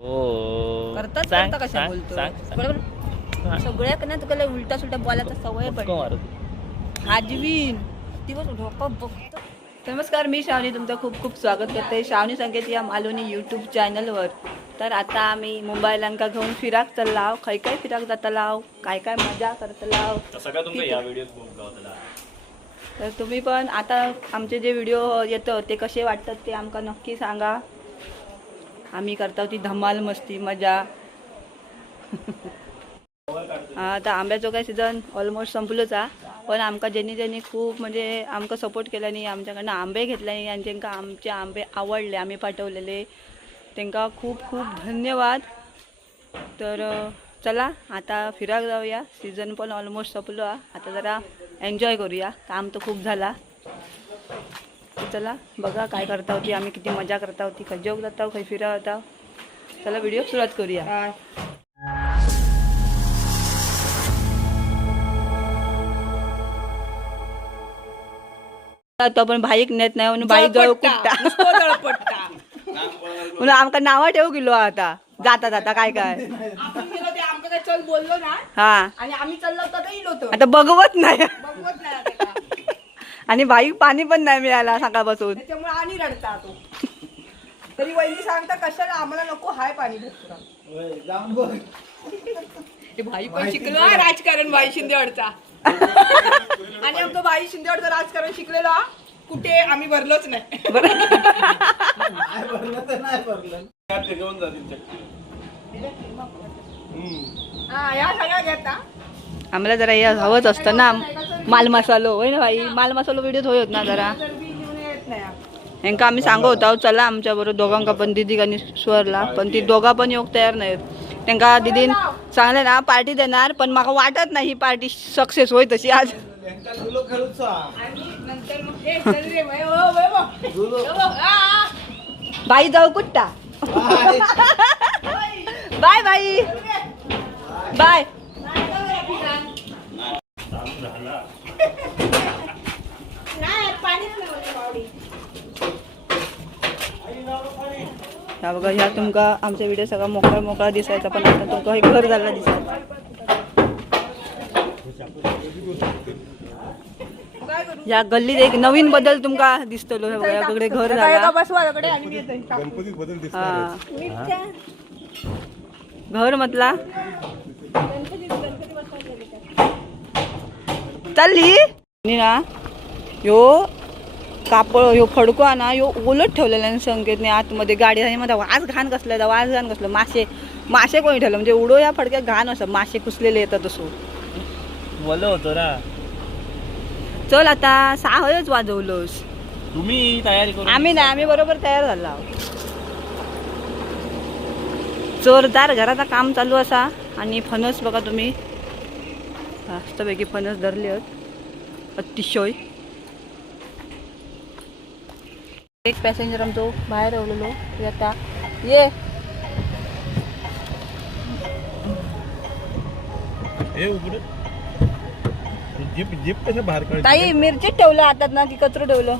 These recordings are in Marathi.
हो करतात सांग, करता कशा सांग, बोलतो सांग, सांग. बरोबर सगळ्या तुला उलटा सुलटा बोलायचा सवय मुक्को मारू. पडते आजवीन दिवस डोकं बघतो. नमस्कार, मी श्रावणी तुमचं खूप खूप स्वागत करते श्रावणी संकेत या मालवणी यूट्यूब चॅनलवर. तर आता आम्ही मुंबईला घेऊन फिराक चाललाव. खै काय फिराक जातलाव, काय काय मजा करतलाव. सगळं तुमचं या व्हिडिओत बघावं. तर तुम्ही पण आता आमचे जे व्हिडिओ येतं ते कसे वाटतात ते आमका नक्की सांगा. आम्ही करतो ती धमाल मस्ती मजा. आता आंब्याचो काय सीझन ऑलमोस्ट संपलोच हा. पण आमका ज्यांनी खूप म्हणजे आमका सपोर्ट केला नाही, आमच्याकडनं आंबे घेतले आणि ज्यांका आमचे आंबे आवडले आम्ही पाठवलेले त्यांना खूप खूप धन्यवाद. तर चला आता फिराक जाऊया. सीझन पण ऑलमोस्ट संपलो हा. आता जरा एन्जॉय करूया. काम तर खूप झाला. चला बघा काय करता होती आम्ही, किती मजा करता होती, खै जोग जाता खै फिरा होता. चला व्हिडिओ सुरुवात करूया. तो पण बाईक नेत नाही म्हणून बाईक जवळ कुठता म्हणून आमका नावा ठेवू गेलो आता जाता जाता काय काय चल बोललो ना हा आणि आम्ही चाललो तर येलो होतो आता बघवत नाही बघवत नाही आता. आणि बाईक पाणी पण नाही मिळाला सकाळपासून. त्याच्यामुळे आणि रडता तो. तरी वहिनी सांगता कशाला आम्हाला नको हाय पाणी भेटतो. भाई पण शिकलो हा राजकारण भाई शिंदेवाडचा. आणि आमचं भाई शिंदेवाडचं राजकारण शिकलेलो हा. कुठे आम्ही भरलोच नाही. हा या सगळ्या घेता. आम्हाला जरा हे हवंच असतं ना माल मसालो होय ना भाई. माल मसालो व्हिडिओ होत ना जरा यांका आम्ही सांगू होता चला आमच्या बरोबर दोघांका पण दिदी आणि स्वरला, पण ती दोघा पण योग तयार नाहीत. त्यांका दिदीन सांगले ना पार्टी देणार, पण मला वाटत नाही ही पार्टी सक्सेस होय तशी आज. बाई जाऊ कुठता बाय बाई बाय. ह्या बघा ह्या तुमका आमचा व्हिडिओ सगळा मोकळा मोकळा दिसायचा, पण आता तुमका हे घर झाला दिसायचा. या गल्लीत एक नवीन बदल तुमका दिसतलो. याकडे घर झाला घर म्हटला चालली ना. यो कापड ह्यो फडको ना यो ओलट ठेवलेला संकेतने आतमध्ये गाडी आणि मध्ये वाज घाण कसलं वाज घाण कसलं. मासे कोणी ठेवलं म्हणजे उडो या फडक्यात घाण असं मासे कुसलेले येतात असो बोललो होतो ना. चल आता सहाच वाजवलोस तुम्ही तयारी करू. आम्ही नाही, आम्ही बरोबर तयार झाला. जोरदार घराचा काम चालू असा. आणि फणस बघा तुम्ही मस्तपैकी फणस धरले आहेत अतिशय. एक पॅसेंजर आमचो बाहेर राहिलेलो आता ये ताई मिरची ठेवलं हातात ना की कचरो ठेवलं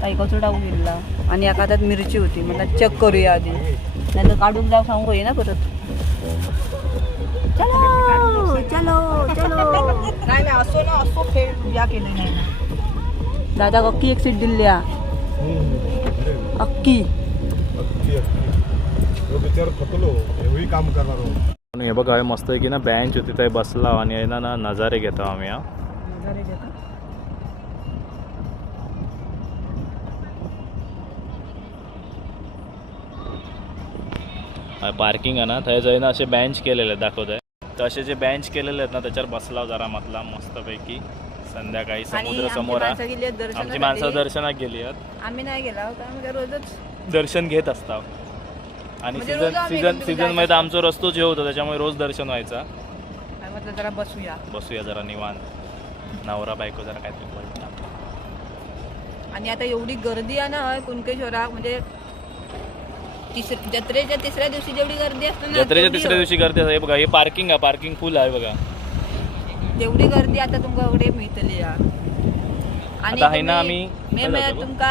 ताई कचरो टाकून गेला आणि एका हातात मिरची होती. मला चेक करूया आधी, नाही तर काढून जाऊ सांगू ये ना परत. चलो चलो चलो नाही असो ना असो खेळ या केलं नाही ना. दादा अक्की एक सीट दिली अक्की काम करणार. हे बघा मस्त आहे की ना बेंच होती ते बसला आणि आहे ना नजारे घेतो आम्ही. पार्किंग आहे ना थंय जाय ना असे बेंच केलेले दाखवत आहे. तर असे जे बेंच केलेले आहेत ना त्याच्यावर बसला जरा म्हटला मस्तपैकी. संध्याकाळी समुद्र समोर आमची माणसं दर्शनात गेली आहेत. आम्ही नाही गेला कारण रोजच दर्शन घेत असता. आणि सीझन मध्ये तर आमचा रस्तो जे होता त्याच्यामुळे रोज दर्शन व्हायचा. म्हटलं जरा बसूया जरा निवांत. नवरा बायको जरा काहीतरी बोलतात. आणि आता एवढी गर्दी आहे ना कुणकेश्वरात म्हणजे जत्रेच्या तिसऱ्या दिवशी जेवढी गर्दी असते ना जत्रेच्या तिसऱ्या दिवशी गर्दी असते. बघा हे पार्किंग आहे, पार्किंग फुल आहे बघा. तेवढी गर्दी आता तुमच्याकडे मिळतली या. आणि आता आहे ना आम्ही मे महिन्यात तुमका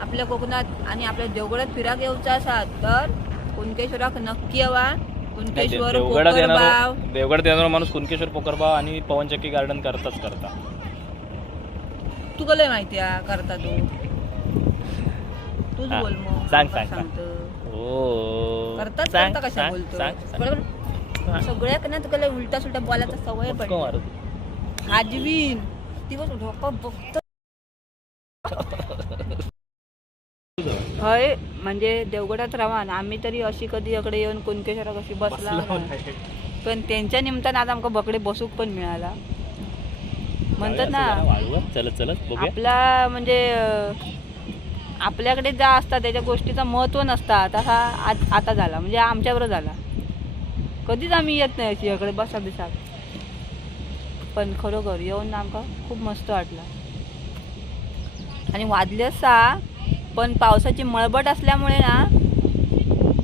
आपल्या कोकणात आणि आपल्या देवगडात फिराक येऊचा असा तर कुणकेश्वराक नक्की यावा. कुणकेश्वर पोकरबाव देवगडात येणारा माणूस कुणकेश्वर पोकरबाव आणि पवनचक्की गार्डन करताच करता. तू कलय माहिती आहे करता तूच हा. बोल मग सांग, काय सांग, सांगतं. हो करताच सांग, करता कशा सांग, बोलतो सांग, सांग. बरोबर सगळ्याक ना तुला उलटा सुलटा बोलायचा सवय पक्क पडली. मारत. आजवीन दिवस डोकं बघत हय म्हणजे देवगडात राहा ना आम्ही तरी अशी कधी इकडे येऊन कुणकेश्वरा कशी बसला नाही. पण त्यांच्या निमित्तानं आज आमका बकडे बसूक पण मिळाला. म्हणतात ना चलत चलत बघूया. आपला म्हणजे आपल्याकडे ज्या असतात त्याच्या गोष्टीचं महत्त्व नसता तसा आज आता झाला म्हणजे आमच्याबरोबर झाला. कधीच आम्ही येत नाही अशी इकडे बसा बिसा. पण खरोखर येऊन आमका खूप मस्त वाटलं. आणि वाजले 6 पण पावसाची मळबट असल्यामुळे ना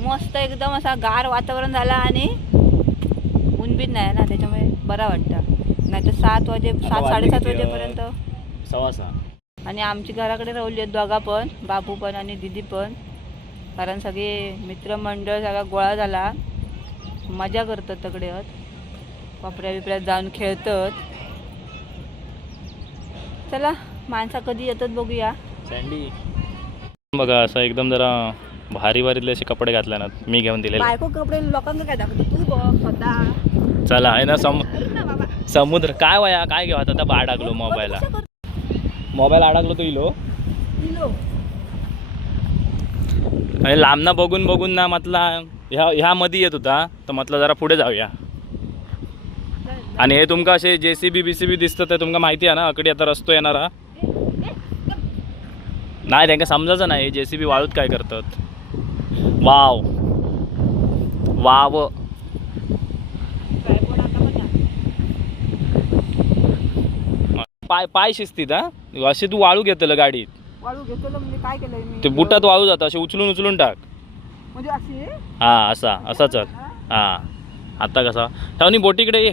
मस्त एकदम असा गार वातावरण झाला आणि ऊन बिन नाही ना त्याच्यामुळे बरा वाटतं. नाही तर 7 साडेसात वाजेपर्यंत 6:15. आणि आमची घराकडे राहिली आहेत दोघा पण बाबू पण आणि दीदी पण. कारण सगळे मित्रमंडळ सगळा गोळा झाला मजा करतात तकडे कोपऱ्या बिपऱ्यात जाऊन खेळतात. चला माणसा कधी येतात बघूया. सँडी बघा असं एकदम जरा भारी भारीतले असे कपडे घातले ना मी घेऊन दिलेले. बायको कपडे लोकांना काय दाखवतो तू बघ स्वतः. चला आहे ना ना बाबा समुद्र काय वया काय घेऊ आता अडकलो मोबाईल अडकलो तो इलो आणि लांबना बघून बघून ना म्हटला ह्या मध्ये येत होता तर म्हटलं जरा पुढे जाऊया. आणि हे तुमका असे JCB BCB दिसतं ते तुमका माहिती आहे ना अकडे आता रस्तो येणारा नाही त्यांना समजायचं नाही JCB वाळूत काय करतात. वाव वाव पाय शिस्तीत हा असे तू वाळू घेतलं गाडीत वाळू घेतलं म्हणजे काय केलंय मी ते बुटात वाळू जातं असे उचलून टाक. म्हणजे अशी हा असा चल हा आता कसा ठेवणी बोटीकडे ये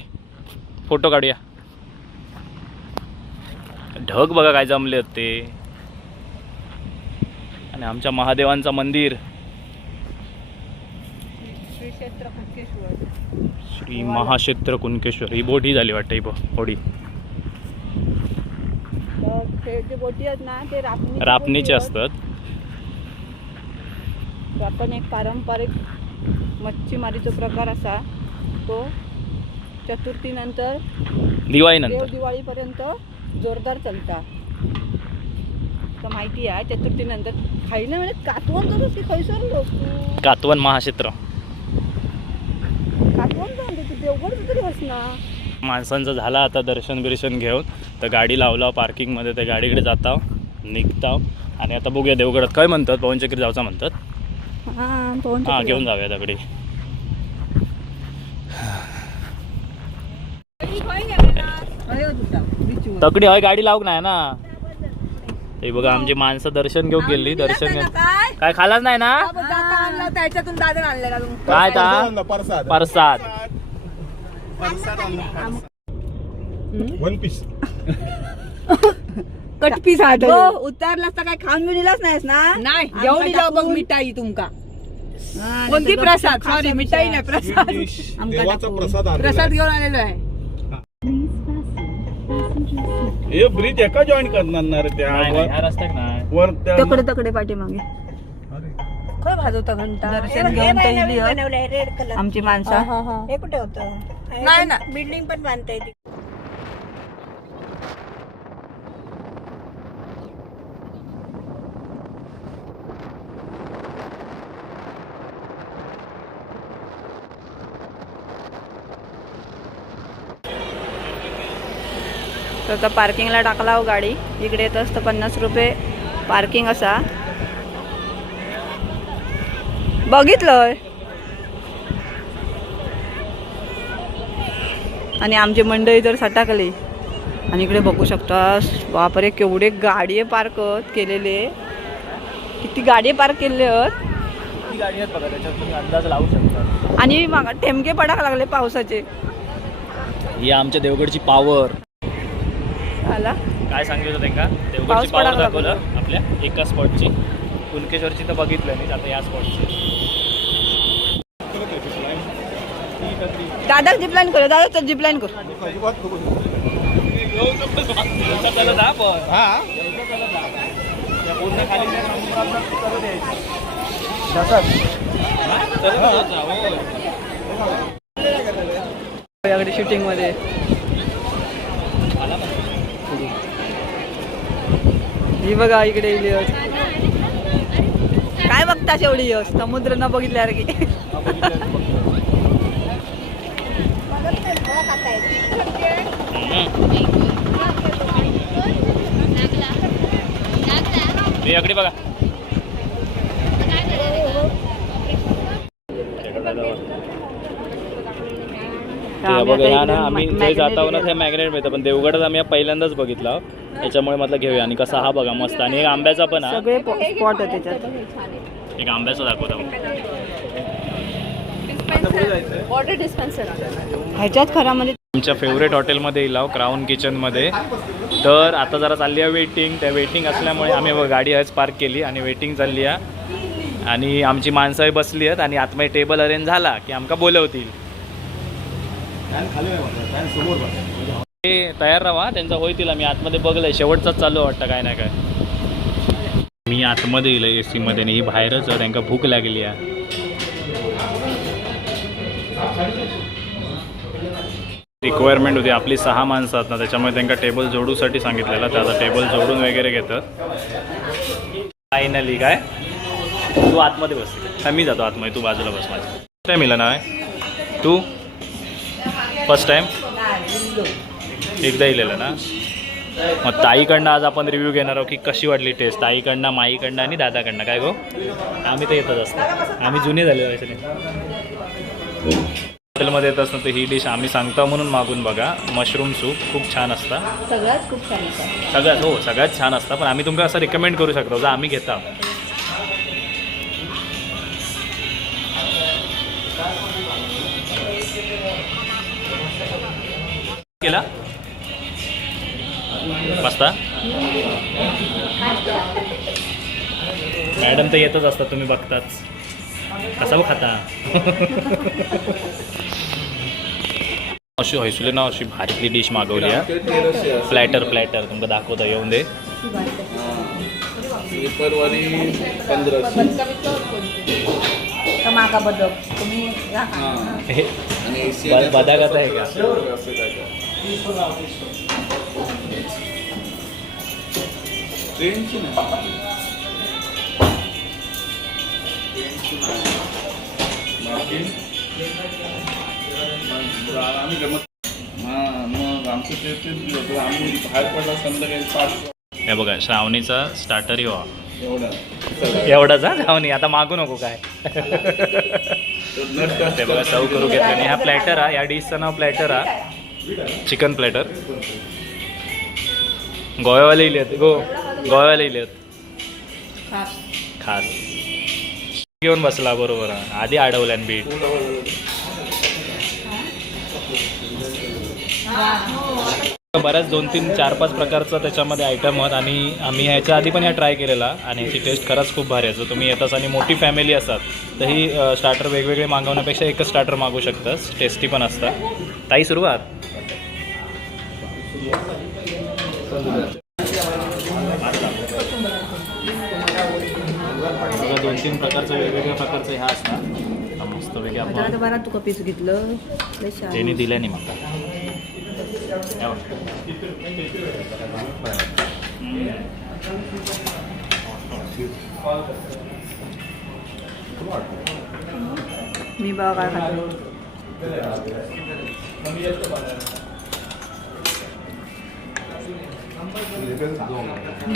फोटो काढूया. ढग बघा काय जमले ते. आणि आमच्या महादेवांचं मंदिर श्री क्षेत्र कुणकेश्वर. श्री महाक्षेत्र कुणकेश्वर. ही बोटी झाली वाटतं ही होडी ते जे बोटी आहेत ना ते रापणीचे असतात. तो आपण एक पारंपरिक मच्छीमारीचा प्रकार असा तो चतुर्थीनंतर दिवाळीनंतर दिवाळीपर्यंत जोरदार चालता. तर माहिती आहे चतुर्थीनंतर खाईना म्हणजे कातवण करतोस की खैसर लोक तू कातवन महाक्षेत्र कातवण जाऊन तू देवगड तरी बसणार. माणसांचं झालं आता दर्शन बिर्शन घेऊन तर गाडी लावला पार्किंगमध्ये त्या गाडीकडे जाता निघता. आणि आता बघूया देवगडात काय म्हणतात पवनचक्री जायचं म्हणतात. हां घेऊन जाऊया दगडी. तकडी हय गाडी लावक नाही ना. ते बघा आमची माणसं दर्शन घेऊन गेली. दर्शन काय खालाच नाही ना त्याच्यातून दादर आणलेला काय प्रसाद वन पीस कटपीस उतारलास तर काय खाऊन बिलाच नाहीस ना. नाही जेवढी जाऊ बघ मिठाई तुमका कोणती प्रसाद सॉरी मिठाई नाही प्रसाद देवाचा प्रसाद आणलेला प्रसाद आहे. घेऊन आलेलो आहे. हे ब्रिज एका जॉईन करणार त्या ह्या रस्त्यात नाही. वर त्या तकडे पाठीमागे काय भाजवता घंटा दर्शन घेऊन तर इली आमची माणसं. हे कुठे होतं नाही ना बिल्डिंग पण बांधता येते. तर आता पार्किंगला टाकला हो गाडी. इकडे येत असतं 50 रुपये पार्किंग असा बघितलंय. आणि आमची मंडळी तर सटाकली. आणि इकडे बघू शकता बापरे केवढे गाडी पार्क केलेले. किती गाडी पार्क केले आहेत. गाडी आहेत बघा त्याच्यात तुम्ही अंदाज लावू शकता. आणि मागा ठेमके पडायला लागले पावसाचे. ही आमच्या देवगडची पावर आला काय सांगितलं त्यांना देवगडची पाऊस पावर पडायला दाखवलं. आपल्या एका स्पॉटची. कुणकेश्वरची तर बघितलं नाही, आता या स्पॉटची. दादा जिपलाईन करू, दादा तर जिपलाईन करू. याकडे शूटिंग मध्ये ही बघा इकडे इलियस. काय बघता एवढी यश समुद्र न बघितल्यासारखी. याकडे बघा. आम्ही जे जाता ना ते मॅग्नेट मिळतं, पण देवगडात आम्ही पहिल्यांदाच बघितला, त्याच्यामुळे म्हटलं घेऊया. आणि कसा हा बघा मस्त. आणि एक आंब्याचा पण सगळे स्पॉट आहे त्याच्यात. एक आंब्याचा दाखवता वॉटर डिस्पेन्सर ह्याच्यात खरा म्हणजे तुमच्या फेवरेट हॉटेलमध्ये येईल क्राऊन किचनमध्ये. तर आता जरा चालली आहे वेटिंग. त्या वेटिंग असल्यामुळे आम्ही गाडी आज पार्क केली आणि वेटिंग चालली आहे. आणि आमची माणसं बसली आहेत आणि आतमध्ये टेबल अरेंज झाला की आमका बोलवतील. ते तयार राहा, त्यांचा होईल. आम्ही आतमध्ये बघलंय, शेवटचाच चालू वाटतं काय ना काय. मी आतमध्ये येईल AC मध्ये, आणि ही बाहेरच त्यांना भूक लागली आहे. रिक्वायरमेंट होती आपली 6 माणसं आहेत ना, त्याच्यामुळे त्यांना टेबल जोडूसाठी सांगितलेलं. तर आता टेबल जोडून वगैरे घेतात. फायनली काय तू आतमध्ये बस, मी जातो आतमध्ये, तू बाजूला बस. माझ्या फर्स्ट टाईम येला ना तू? फर्स्ट टाईम एकदा येलेलं ना. मग ताईकडनं आज आपण रिव्ह्यू घेणार आहोत की कशी वाटली टेस्ट. ताईकडनं, माईकडनं आणि दादाकडनं. काय गो आम्ही तर येतच असतो, आम्ही जुने झाले व्हायचे. हॉटेलमध्ये येत असतं तर ही डिश आम्ही सांगतो म्हणून मागून बघा. मशरूम सूप खूप छान असतं. सगळ्यात खूप छान असतं. सगळ्यात हो सगळ्यात छान असतं. पण आम्ही तुमका असं रिकमेंड करू शकतो जर आम्ही घेता. केला मस्त. मॅडम तर येतच असतात, तुम्ही बघताच. कसं खाता अशी हैसुले ना, अशी भारीतली डिश मागवली आहे. प्लॅटर तुमका दाखवता येऊन दे. माका बदक तुम्ही बदागात आहे का? मग आमचं ते आम्ही बाहेर पडला संध्याकाळी 5. हे बघा श्रावणीचा स्टार्टर ही व्हा एवढा एवढाच हा. श्रावणी आता मागू नको काय. ते बघा सर्व करू घेतलं. आणि हा प्लॅटर हा, या डिशचं नाव प्लॅटर हा, चिकन प्लॅटर. गोव्यावाले इलेत गोव्यावाले इलेत खास घेऊन बसला. बरोबर आधी अडवल्यान बीट. बऱ्याच 2, 3, 4, 5 प्रकारचं त्याच्यामध्ये आयटम आहेत. आणि आम्ही ह्याच्या आधी पण ह्या ट्राय केलेला आणि ह्याची टेस्ट खरंच खूप भारी आहे. जर तुम्ही येतास आणि मोठी फॅमिली असाल तर ही स्टार्टर वेगवेगळे मागवण्यापेक्षा एकच स्टार्टर मागवू शकतास. टेस्टी पण असतात. ताई सुरुवात. 2-3 प्रकारचं वेगवेगळ्या प्रकारचं ह्या असतात. मस्त वेगळे आपण बरा तुका पीस घेतलं त्यांनी दिल्या नाही मला. मी बघा काय खातो.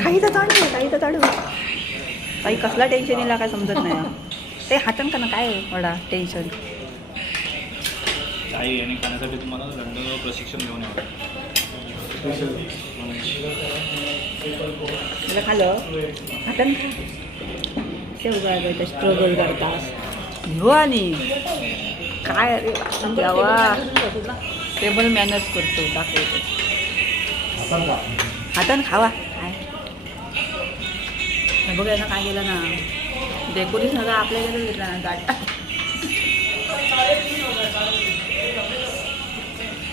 काही तर चालू काही कसला टेन्शन येईल काय समजत नाही. ते हातन का ना काय वडा टेन्शन. काही आणि खाण्यासाठी तुम्हाला लंडनवर प्रशिक्षण घेऊन यावं. मला खाल्लं हातन शेवगा स्ट्रगल करतास हो. आणि काय अरे देवा टेबल मॅनर्स करतो दाखवतो. हातान खावा काय बघा ना काय केलं ना डेकोरेशन सगळं आपल्याकडे घेतलं ना गाठ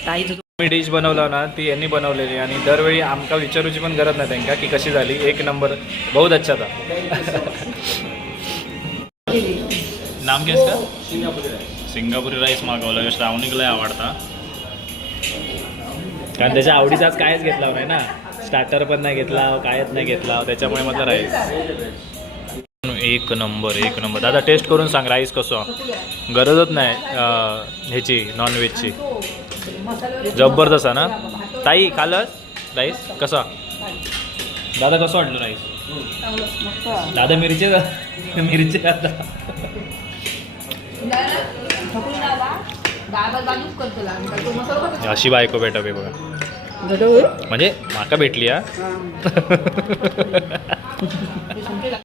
ताई मी डिश बनवला ना ती यांनी बनवलेली आणि दरवेळी आमका विचारूची पण गरज नाही त्यांना की कशी झाली. एक नंबर बहुत अच्छा था. नाम क्या इसका? सिंगापुरी राईस मागवला. श्रावणीला लय आवडता कारण त्याच्या आवडीचाच कायच घेतला नाही ना. स्टार्टर पण नाही घेतला कायच नाही घेतला त्याच्यामुळे म्हटलं राईस एक नंबर एक नंबर. दादा टेस्ट करून सांग राईस कसं. गरजच नाही ह्याची नॉनव्हेजची. जबरदस्त आहे ना ताई. खालच राईस कसा दादा कसं वाटलं राईस. दादा मिरची मिरची दादा अशी बायको भेटावी बघा म्हणजे माका भेटली हा.